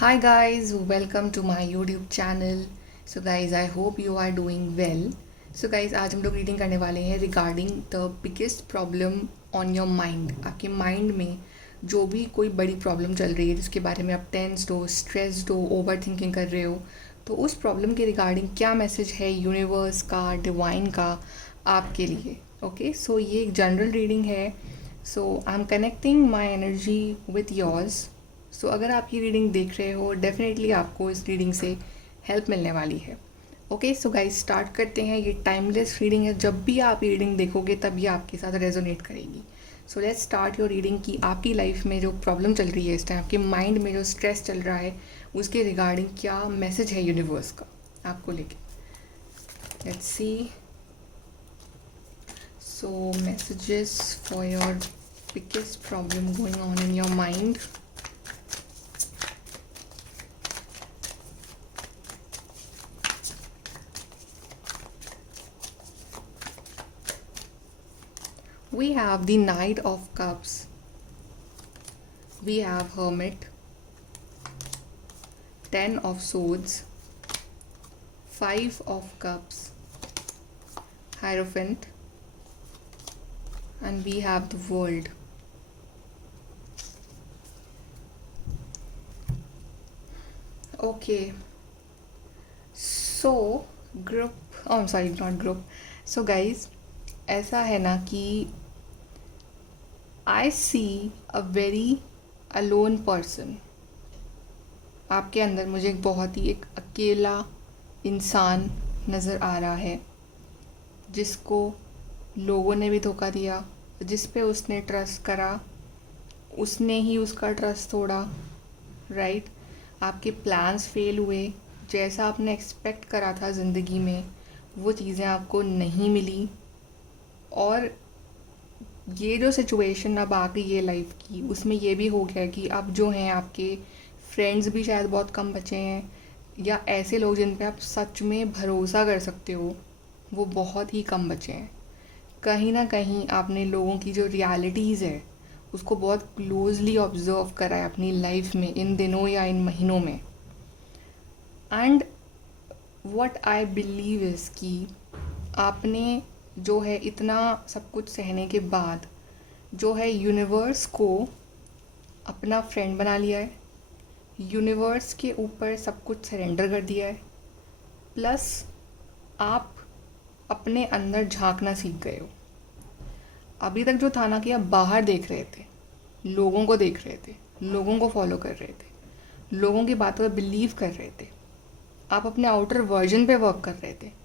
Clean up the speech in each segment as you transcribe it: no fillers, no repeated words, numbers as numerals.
Hi guys, welcome to my YouTube channel. So guys, I hope you are doing well. So guys, आज हम लोग reading करने वाले हैं regarding the biggest problem on your mind. आपके mind में जो भी कोई बड़ी प्रॉब्लम चल रही है जिसके बारे में आप टेंस्ड हो, स्ट्रेस्ड हो, ओवर थिंकिंग कर रहे हो, तो उस प्रॉब्लम के रिगार्डिंग क्या मैसेज है यूनिवर्स का, डिवाइन का आपके लिए. ओके, सो ये एक जनरल रीडिंग है. So I am connecting my energy with yours. So अगर आप ये रीडिंग देख रहे हो, डेफिनेटली आपको इस रीडिंग से हेल्प मिलने वाली है. ओके, सो गाइस स्टार्ट करते हैं. ये टाइमलेस रीडिंग है. जब भी आप ये रीडिंग देखोगे तब ये आपके साथ रेजोनेट करेगी. So let's start your reading कि आपकी लाइफ में जो प्रॉब्लम चल रही है इस टाइम, आपके माइंड में जो स्ट्रेस चल रहा है, उसके रिगार्डिंग क्या मैसेज है यूनिवर्स का आपको लेके. Let's see. So messages for your biggest problem going on in your mind. We have the Knight of Cups. We have Hermit, Ten of Swords, Five of Cups, Hierophant, and we have the World. Okay, so group, oh I'm sorry, not group. So guys, ऐसा है ना कि आई सी a very alone person. आपके अंदर मुझे एक अकेला इंसान नज़र आ रहा है जिसको लोगों ने भी धोखा दिया, जिस पे उसने ट्रस्ट करा, उसने ही उसका ट्रस्ट तोड़ा. राइट, आपके प्लान्स फेल हुए. जैसा आपने एक्सपेक्ट करा था ज़िंदगी में वो चीज़ें आपको नहीं मिली. और ये जो सिचुएशन अब आ गई है लाइफ की, उसमें ये भी हो गया कि अब जो हैं आपके फ्रेंड्स भी शायद बहुत कम बचे हैं, या ऐसे लोग जिन पे आप सच में भरोसा कर सकते हो वो बहुत ही कम बचे हैं. कहीं ना कहीं आपने लोगों की जो रियलिटीज़ है उसको बहुत क्लोजली ऑब्जर्व करा है अपनी लाइफ में इन दिनों या इन महीनों में. And what I believe is कि आपने जो है इतना सब कुछ सहने के बाद जो है यूनिवर्स को अपना फ्रेंड बना लिया है. यूनिवर्स के ऊपर सब कुछ सरेंडर कर दिया है. प्लस आप अपने अंदर झांकना सीख गए हो. अभी तक जो था ना कि आप बाहर देख रहे थे, लोगों को देख रहे थे, लोगों को फॉलो कर रहे थे, लोगों की बातों पर बिलीव कर रहे थे, आप अपने आउटर वर्जन पे वर्क कर रहे थे.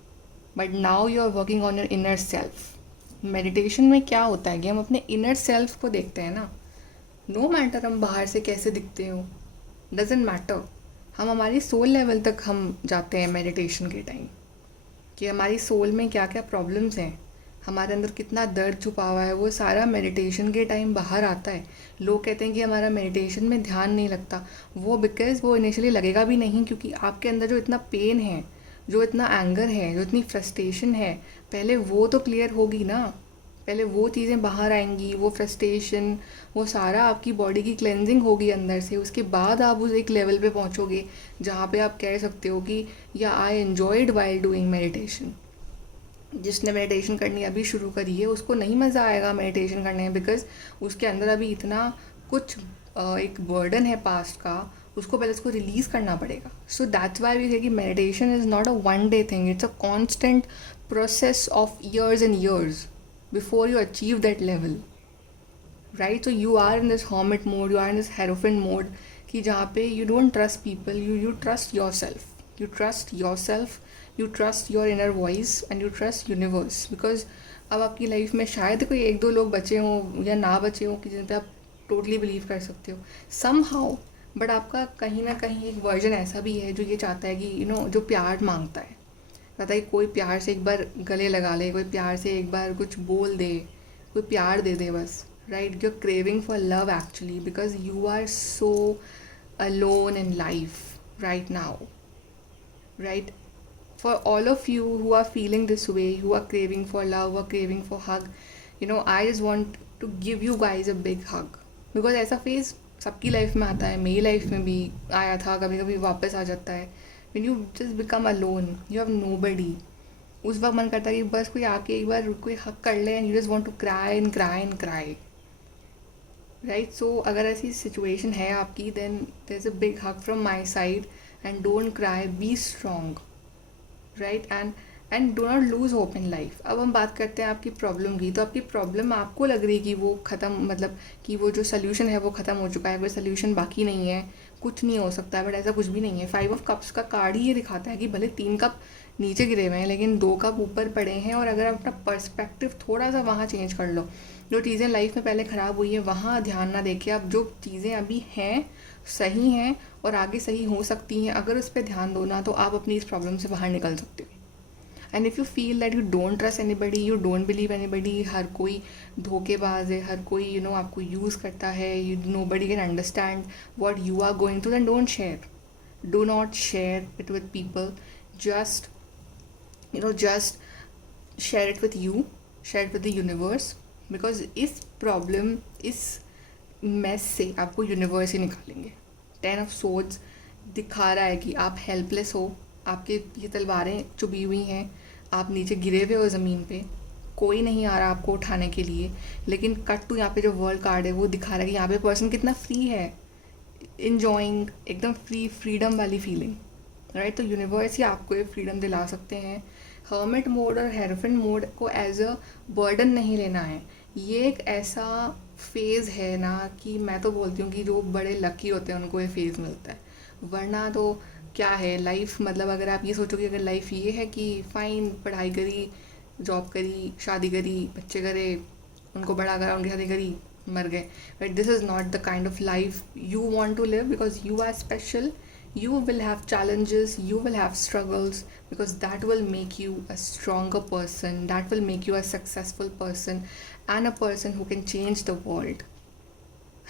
But now you are working on your inner self. Meditation में क्या होता है कि हम अपने इनर सेल्फ को देखते हैं ना. नो मैटर हम बाहर से कैसे दिखते हो, डजेंट मैटर. हम हमारी सोल लेवल तक हम जाते हैं मेडिटेशन के टाइम, कि हमारी सोल में क्या क्या प्रॉब्लम्स हैं, हमारे अंदर कितना दर्द छुपा हुआ है, वो सारा मेडिटेशन के टाइम बाहर आता है. लोग कहते हैं कि हमारा मेडिटेशन में ध्यान नहीं लगता. वो बिकॉज़ वो इनिशियली लगेगा भी नहीं, क्योंकि आपके अंदर जो इतना पेन है, जो इतना एंगर है, जो इतनी फ्रस्ट्रेशन है, पहले वो तो क्लियर होगी ना. पहले वो चीज़ें बाहर आएंगी, वो फ्रस्ट्रेशन, वो सारा आपकी बॉडी की क्लेंजिंग होगी अंदर से. उसके बाद आप उस एक लेवल पे पहुंचोगे जहाँ पे आप कह सकते हो कि या I enjoyed while doing meditation. जिसने मेडिटेशन करनी अभी शुरू करी है उसको नहीं मज़ा आएगा मेडिटेशन करने में, बिकॉज उसके अंदर अभी इतना कुछ एक बर्डन है पास्ट का, उसको पहले उसको रिलीज़ करना पड़ेगा. So that's why we say कि meditation is not a one day thing, it's a constant process of years and years before you achieve that level. Right, so you are in this hermit mode, you are in this hierophant mode, कि जहाँ पे you don't trust people, you trust yourself. You trust yourself, you trust your inner voice and you trust universe. Because अब आपकी life में शायद कोई एक दो लोग बचे हों या ना बचे हों कि जिन पे आप टोटली बिलीव कर सकते हो सम हाउ. बट आपका कहीं ना कहीं एक वर्जन ऐसा भी है जो ये चाहता है कि जो प्यार मांगता है, कहता है कि कोई प्यार से एक बार गले लगा ले, कोई प्यार से एक बार कुछ बोल दे, कोई प्यार दे दे बस. Right, you are craving for love actually, because you are so alone in life right now. Right, for all of you who are feeling this way, who are craving for love, who are craving for hug, I just want to give you guys a big hug, because ऐसा phase सबकी life में आता है, मेरी life में भी आया था, कभी कभी वापस आ जाता है। When you just become alone, you have nobody, उस वक्त मन करता है कि बस कोई आके एक बार कोई हक कर ले, and you just want to cry and cry and cry, right. So अगर ऐसी सिचुएशन है आपकी, then there is a big hug from my side, and don't cry, be strong, right. And do not lose hope in life. अब हम बात करते हैं आपकी प्रॉब्लम की। तो आपकी प्रॉब्लम आपको लग रही है कि वो ख़त्म, मतलब कि वो जो सोल्यूशन है वो ख़त्म हो चुका है, कोई सोल्यूशन बाकी नहीं है, कुछ नहीं हो सकता है, बट ऐसा कुछ भी नहीं है। 5 ऑफ कप्स का कार्ड ही ये दिखाता है कि भले 3 कप नीचे गिरे हुए हैं, लेकिन 2 कप ऊपर पड़े हैं। और अगर आप अपना पर्सपेक्टिव थोड़ा सा वहाँ चेंज कर लो, जो चीज़ें लाइफ में पहले ख़राब हुई है वहाँ ध्यान ना देके, अब जो चीज़ें अभी हैं सही हैं और आगे सही हो सकती हैं, अगर उस पर ध्यान दो ना, तो आप अपनी इस प्रॉब्लम से बाहर निकल सकते हो। And if you feel that you don't trust anybody, you don't believe anybody, हर कोई धोखेबाज है, हर कोई आपको यूज़ करता है, you nobody can understand what you are going through, then don't share, do not share it with people, just just share it with you, share it with the universe, because इस problem, इस mess से आपको universe ही निकालेंगे। 10 of swords दिखा रहा है कि आप हेल्पलेस हो, आपके ये तलवारें चुभी हुई हैं, आप नीचे गिरे हुए हो ज़मीन पे, कोई नहीं आ रहा आपको उठाने के लिए। लेकिन कट टू यहाँ पे जो वर्ल्ड कार्ड है वो दिखा रहा है कि यहाँ पे पर्सन कितना फ्री है, इन्जॉइंग, एकदम फ्रीडम वाली फीलिंग, राइट। तो यूनिवर्स ही आपको ये फ्रीडम दिला सकते हैं। हर्मिट मोड और हेरोफेंट मोड को एज अ बर्डन नहीं लेना है। ये एक ऐसा फेज़ है ना कि मैं तो बोलती हूँ कि जो बड़े लकी होते हैं उनको ये फेज़ मिलता है, वरना तो क्या है लाइफ। मतलब अगर आप ये सोचो कि अगर लाइफ ये है कि फ़ाइन, पढ़ाई करी, जॉब करी, शादी करी, बच्चे करे, उनको बड़ा करा, उनकी शादी करी, मर गए, but this is not the kind of life you want to live, because you are special. You will have challenges, you will have struggles, because that will make you a stronger person, that will make you a successful person, and a person who can change the world.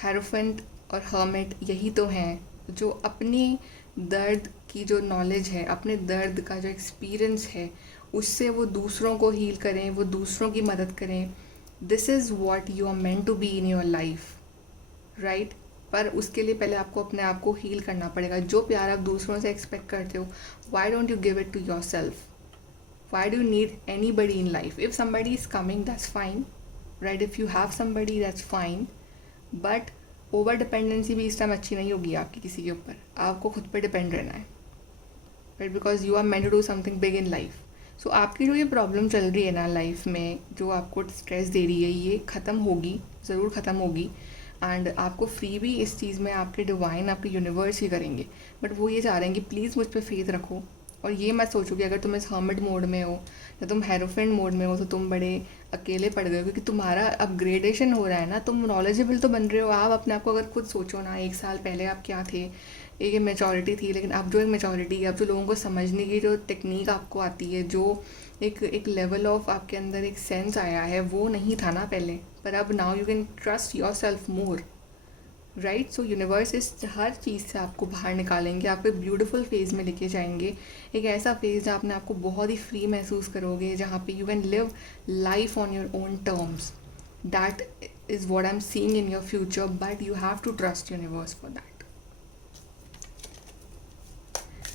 Hierophant और hermit यही तो हैं जो अपने दर्द की जो knowledge है, अपने दर्द का जो एक्सपीरियंस है, उससे वो दूसरों को हील करें, वो दूसरों की मदद करें। This is what you are meant to be in your life, right. पर उसके लिए पहले आपको अपने आप को हील करना पड़ेगा। जो प्यार आप दूसरों से एक्सपेक्ट करते हो, why don't you give it to yourself? Why do you need anybody in life? If somebody is coming, that's fine, right. If you have somebody, that's fine, but over dependency भी इस time अच्छी नहीं होगी आपकी किसी के ऊपर। आपको खुद पर डिपेंड रहना है, right, because you are meant to do something big in life. So आपकी जो ये प्रॉब्लम चल रही है ना लाइफ में, जो आपको स्ट्रेस दे रही है, ये ख़त्म होगी, ज़रूर ख़त्म होगी। एंड आपको फ्री भी इस चीज़ में आपके डिवाइन, आपके यूनिवर्स ही करेंगे। बट वो ये चाह रहे हैं कि प्लीज़ मुझ पर फेथ रखो, और ये मत सोचो कि अगर तुम इस हर्मिट मोड में हो या तुम हेरोफेंट मोड में हो तो तुम बड़े अकेले पड़ गए हो, क्योंकि तुम्हारा अपग्रेडेशन हो रहा है ना, तुम नॉलेजेबल तो बन रहे हो। आप अपने आप को अगर खुद सोचो ना, 1 साल पहले आप क्या थे, एक मेचोरिटी थी, लेकिन अब जो एक मेचोरिटी है, अब जो लोगों को समझने की जो टेक्निक आपको आती है, जो एक लेवल ऑफ आपके अंदर एक सेंस आया है, वो नहीं था ना पहले। पर अब now you can trust your self more, right. So universe इस हर चीज़ से आपको बाहर निकालेंगे, आपको ब्यूटीफुल फेज़ में लेके जाएंगे, एक ऐसा फेज़ जहाँ अपने आपको बहुत ही फ्री महसूस करोगे, जहाँ पे you can live life on your own terms. That is what I am seeing in your future, but you have to trust universe for that.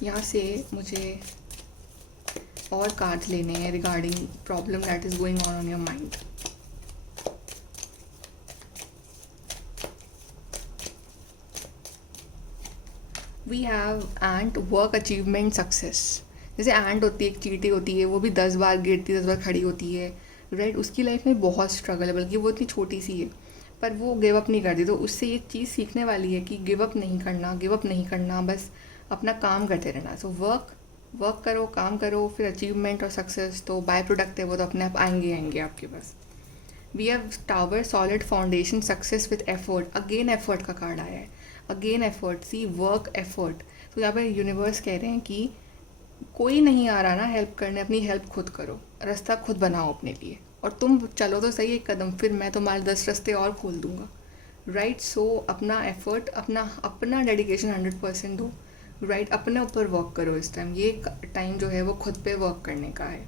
यहाँ से मुझे और कार्ड्स लेने हैं regarding problem that is going on your mind. We have ant, work, achievement, success. जैसे ant होती है, एक चींटी होती है, वो भी 10 बार गिरती है, 10 बार खड़ी होती है, राइट। उसकी लाइफ में बहुत स्ट्रगल है, बल्कि वो इतनी छोटी सी है, पर वो गिव अप नहीं करती। तो उससे ये चीज़ सीखने वाली है कि गिव अप नहीं करना, गिव अप नहीं करना, बस अपना काम करते रहना। सो वर्क करो, काम करो, फिर अचीवमेंट और सक्सेस तो बाय प्रोडक्ट है, वो तो अपने आप आएंगे आपके पास। We have tower, solid foundation, success with effort. Again effort का कार्ड आया है, again effort, see work, effort. तो यहाँ पे यूनिवर्स कह रहे हैं कि कोई नहीं आ रहा ना हेल्प करने, अपनी हेल्प खुद करो, रास्ता खुद बनाओ अपने लिए, और तुम चलो तो सही 1 कदम, फिर मैं तुम्हारे 10 रास्ते और खोल दूँगा, राइट। सो अपना एफर्ट, अपना डेडिकेशन 100% दो, राइट। अपने ऊपर वर्क करो इस टाइम। ये टाइम जो है वो खुद पे वर्क करने का है,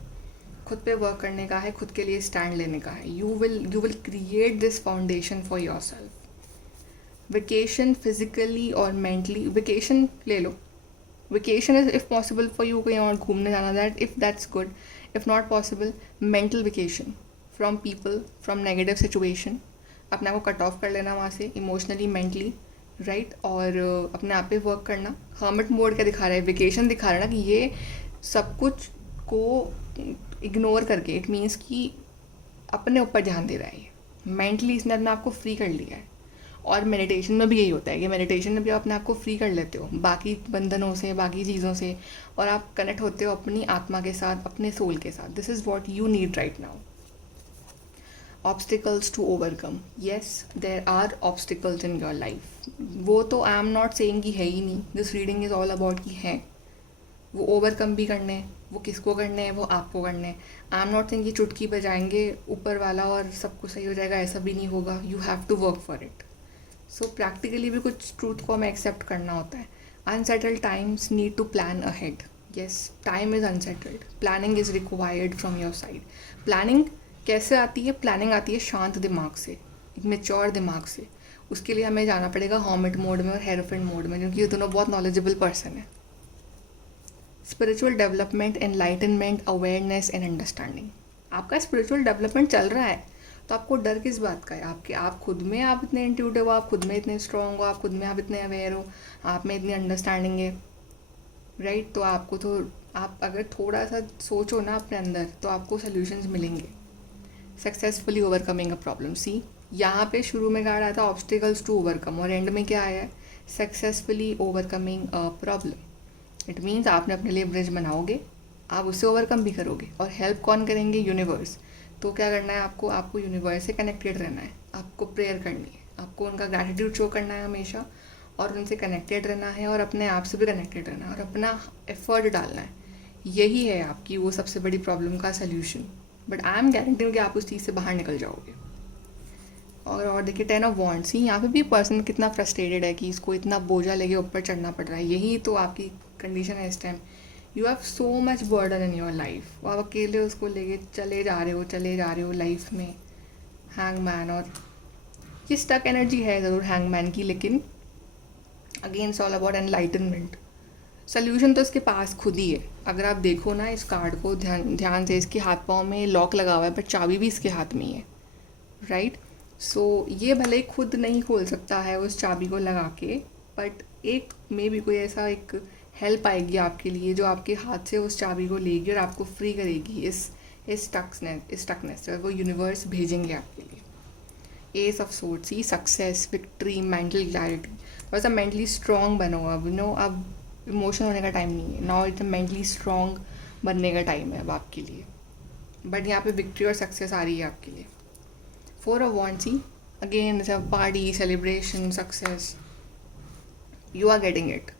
खुद पे वर्क करने का है, खुद के लिए स्टैंड लेने का है। You will create this foundation for yourself, vacation physically और मेंटली, वेकेशन ले लो, vacation is if possible for you कहीं और घूमने जाना, that if that's good, if not possible mental vacation from people, from negative situation, अपने आप को कट ऑफ कर लेना वहाँ से इमोशनली, मेंटली, राइट, और अपने आप पे वर्क करना। हर्मिट मोड क्या दिखा रहा है, वेकेशन दिखा रहा है ना कि ये सब कुछ को इग्नोर करके, इट मीन्स कि अपने ऊपर ध्यान दे रहा है, मेंटली इसने अपने आप को फ्री कर लिया है। और मेडिटेशन में भी यही होता है कि मेडिटेशन में भी आप अपने आप को फ्री कर लेते हो बाकी बंधनों से, बाकी चीज़ों से, और आप कनेक्ट होते हो अपनी आत्मा के साथ, अपने सोल के साथ। This is what you need right now. Obstacles to overcome, yes there are obstacles in your life. वो तो आई एम नॉट सेइंग कि है ही नहीं, this reading is all about कि है, वो ओवरकम भी करने हैं। वो किसको करने हैं, वो आपको करने हैं। आई एम नॉट सेइंग कि चुटकी बजाएंगे ऊपर वाला और सब कुछ सही हो जाएगा, ऐसा भी नहीं होगा। You have to work for it. So practically भी कुछ ट्रूथ को हमें एक्सेप्ट करना होता है। Unsettled times need to plan ahead, yes time is unsettled, planning is required from your side. Planning कैसे आती है, प्लानिंग आती है शांत दिमाग से, एक मेच्योर दिमाग से। उसके लिए हमें जाना पड़ेगा हॉर्मिट मोड में और हेरोफिन मोड में, क्योंकि ये दोनों बहुत नॉलेजेबल पर्सन है। Spiritual development, enlightenment, awareness and understanding. आपका स्पिरिचुअल डेवलपमेंट चल रहा है तो आपको डर किस बात का है? आप खुद में आप इतने इंट्यूटिव हो, आप खुद में इतने स्ट्रॉन्ग हो, आप खुद में आप इतने अवेयर हो, आप में इतनी अंडरस्टैंडिंग है, राइट। तो आपको तो, आप अगर थोड़ा सा सोचो ना अपने अंदर, तो आपको सोल्यूशंस मिलेंगे। सक्सेसफुली ओवरकमिंग अ प्रॉब्लम, सी यहाँ पे शुरू में कहा रहा था ऑब्स्टिकल्स टू ओवरकम, और एंड में क्या आया है, successfully overcoming a problem. It means आपने अपने लिए ब्रिज बनाओगे, आप उससे ओवरकम भी करोगे। और हेल्प कौन करेंगे, यूनिवर्स। तो क्या करना है आपको यूनिवर्स से कनेक्टेड रहना है, आपको प्रेयर करनी है, आपको उनका ग्रैटिट्यूड शो करना है हमेशा, और उनसे कनेक्टेड रहना है, और अपने आप से भी कनेक्टेड रहना है, और अपना एफर्ट डालना है। यही है आपकी वो सबसे बड़ी प्रॉब्लम का solution. But I am guarantee कि आप उस चीज़ से बाहर निकल जाओगे। और देखिए 10 ऑफ वॉन्ड्स, ही यहाँ पे भी पर्सन कितना फ्रस्ट्रेटेड है कि इसको इतना बोझा लेके ऊपर चढ़ना पड़ रहा है। यही तो आपकी कंडीशन है इस time. You have so much burden in your life, आप अकेले उसको लेके चले जा रहे हो लाइफ में। हैंगमैन, और ये स्टक एनर्जी है ज़रूर हैंगमैन की, लेकिन again it's all about enlightenment. Solution तो इसके पास खुद ही है। अगर आप देखो ना इस कार्ड को ध्यान से, इसके हाथ पाँव में लॉक लगा हुआ है, पर चाबी भी इसके हाथ में ही है, राइट। सो ये भले ही खुद नहीं खोल सकता है उस चाबी को लगा के, बट एक मे भी कोई ऐसा एक हेल्प आएगी आपके लिए जो आपके हाथ से उस चाबी को लेगी और आपको फ्री करेगी इस स्टकनेस से, वो यूनिवर्स भेजेंगे आपके लिए। Ace of swords, see success, victory, mental clarity. थोड़ा सा मेंटली स्ट्रॉन्ग बनो। अब इमोशनल होने का टाइम नहीं है, नाउ इट्स मेंटली स्ट्रॉन्ग बनने का टाइम है अब आपके लिए। बट यहाँ पे विक्ट्री और सक्सेस आ रही है आपके लिए। 4 of wands, see again party, celebration, success, you are getting it,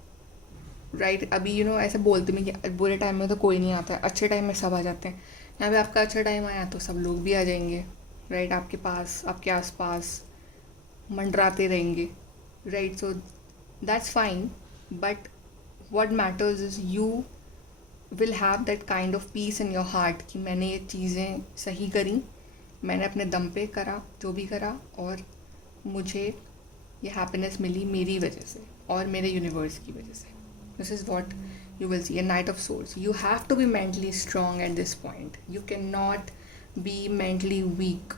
right. अभी ऐसे बोलते हैं कि बुरे टाइम में तो कोई नहीं आता है, अच्छे टाइम में सब आ जाते हैं। यहाँ पे आपका अच्छा टाइम आया तो सब लोग भी आ जाएंगे, राइट। आपके पास, आपके आसपास मंडराते रहेंगे, right. So that's fine, but what matters is you will have that kind of peace in your heart कि मैंने ये चीज़ें सही करी, मैंने अपने दम पे करा जो भी करा, और मुझे ये हैप्पीनेस मिली मेरी वजह से और मेरे यूनिवर्स की वजह से। This is what you will see, a Knight of Swords. You have to be mentally strong at this point. You cannot be mentally weak.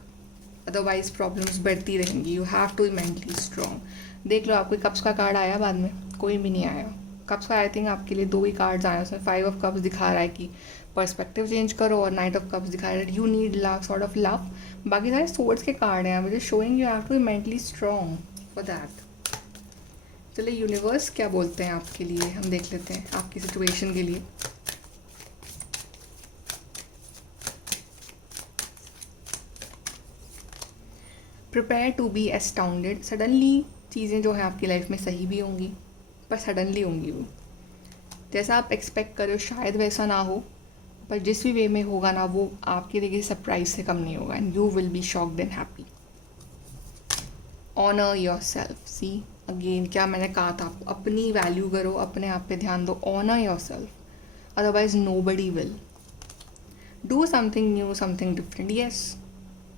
Otherwise problems बढ़ती रहेंगी. You have to be mentally strong. देख लो, आपको cups का card आया बाद में? कोई भी नहीं आया। कप्स का आई थिंक आपके लिए 2 ही कार्ड्स आए, उसमें 5 ऑफ कप्स दिखा रहा है कि पर्सपेक्टिव चेंज करो, और नाइट ऑफ कप्स दिखा रहा है you need love, sort of love. बाकी सारे सोर्ड्स के कार्ड हैं, मुझे showing you have to be mentally strong for that. चलिए यूनिवर्स क्या बोलते हैं आपके लिए, हम देख लेते हैं आपकी सिचुएशन के लिए। Prepare to be astounded. Suddenly चीज़ें जो हैं आपकी लाइफ में सही भी होंगी, पर सडनली होंगी वो, जैसा आप एक्सपेक्ट करो शायद वैसा ना हो, पर जिस भी वे में होगा ना वो आपके लिए किसी सरप्राइज से कम नहीं होगा, and you will be shocked and happy. Honour yourself, see again क्या मैंने कहा था आपको, अपनी वैल्यू करो, अपने आप पे ध्यान दो। Honour yourself, otherwise nobody will. Do something new, something different, yes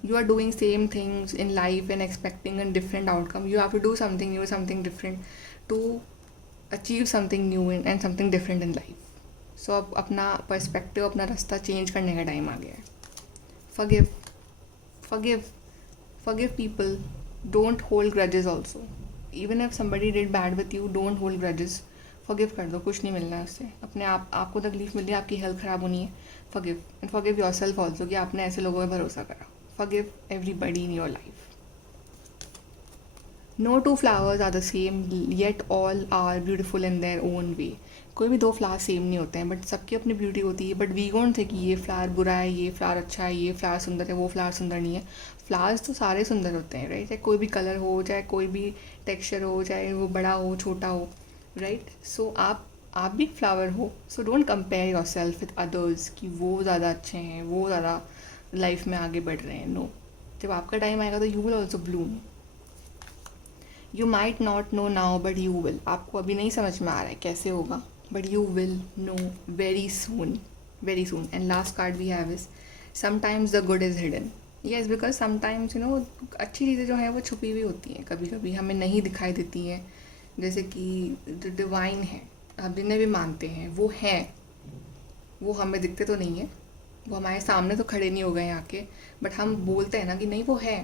you are doing same things in life and expecting a different outcome. You have to do something new, something different to achieve something new and something different in life. So अब अपना perspective, अपना रास्ता change करने का time आ गया है. Forgive, forgive, forgive people. Don't hold grudges also. Even if somebody did bad with you, don't hold grudges. Forgive कर दो, कुछ नहीं मिलना है उससे. अपने आपको तकलीफ मिल रही है, आपकी हेल्थ ख़राब होनी है. Forgive and forgive yourself also कि आपने ऐसे लोगों पे भरोसा करा. Forgive everybody in your life. No two flowers are the same, yet all are beautiful in their own way. कोई भी दो फ्लावर सेम नहीं होते हैं, बट सबकी अपनी ब्यूटी होती है. बट वी कौन थे कि ये फ्लावर बुरा है, ये फ्लावर अच्छा है, ये फ्लावर सुंदर है, वो फ्लावर सुंदर नहीं है. फ्लावर्स तो सारे सुंदर होते हैं, राइट. चाहे कोई भी कलर हो, चाहे कोई भी टेक्सचर हो, चाहे वो बड़ा हो छोटा हो, राइट. सो आप भी फ्लावर हो. So don't compare your self with others कि वो ज़्यादा अच्छे हैं, वो ज़्यादा लाइफ में आगे बढ़ रहे हैं. नो, जब आपका टाइम आएगा तो you will also Bloom. You might not know now but you will. आपको अभी नहीं समझ में आ रहा है कैसे होगा, but you will know very soon, very soon. And last card we have is sometimes the good is hidden. Yes, because sometimes अच्छी चीज़ें जो हैं वो छुपी हुई होती हैं, कभी कभी हमें नहीं दिखाई देती हैं. जैसे कि जो डिवाइन है, आप जिन्हें भी मानते हैं, वो हैं, वो हमें दिखते तो नहीं है, वो हमारे सामने तो खड़े नहीं हो गए आके, बट हम बोलते हैं ना कि नहीं वो है.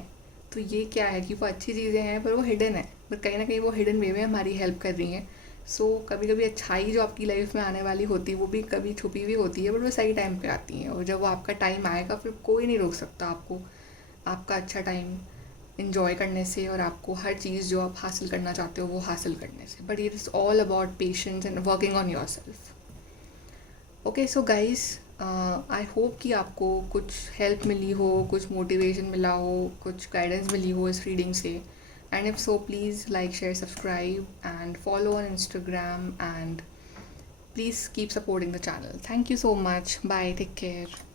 तो ये क्या है कि वो अच्छी चीज़ें हैं पर वो हिडन है, बट कहीं ना कहीं वो हिडन वे में हमारी हेल्प कर रही हैं. सो कभी कभी अच्छाई जो आपकी लाइफ में आने वाली होती है वो भी कभी छुपी हुई होती है, बट वो सही टाइम पे आती हैं. और जब वो आपका टाइम आएगा फिर कोई नहीं रोक सकता आपको आपका अच्छा टाइम इन्जॉय करने से और आपको हर चीज़ जो आप हासिल करना चाहते हो वो हासिल करने से. But it is all about patience and working on your self. Okay, so guys, I hope कि आपको कुछ हेल्प मिली हो, कुछ मोटिवेशन मिला हो, कुछ गाइडेंस मिली हो इस रीडिंग से. And if so, please like, share, subscribe and follow on Instagram, and please keep supporting the channel. Thank you so much. Bye. Take care.